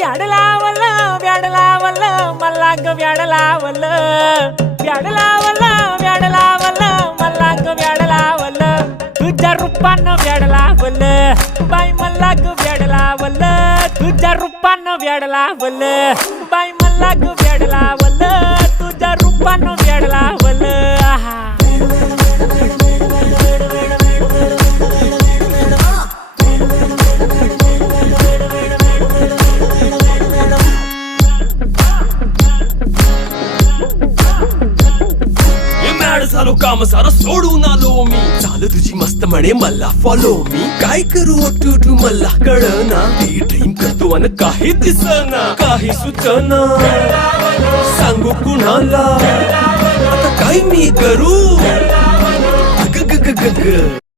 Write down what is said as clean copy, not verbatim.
व्याड लावलं व्याड लावलं मला ग व्याड लावलं व्याड लावलं व्याड लावलं मला ग व्याड लावलं तुझ्या रूपानं व्याड लावलं बाई मला ग व्याड लावलं तुझ्या रूपानं व्याड लावलं बाई मला ग व्याड लावलं तुझ्या रूपानं व्याड लावलं आहा झालो काम सारं सोडून आलो मी चाल तुझी मस्त म्हणे मला फॉलो मी काय करू टू मला कळना ती ड्रीम करतो अन काही दिसना काही सुचना सांगू कुणाला आता काय मी करू ग ग ग ग ग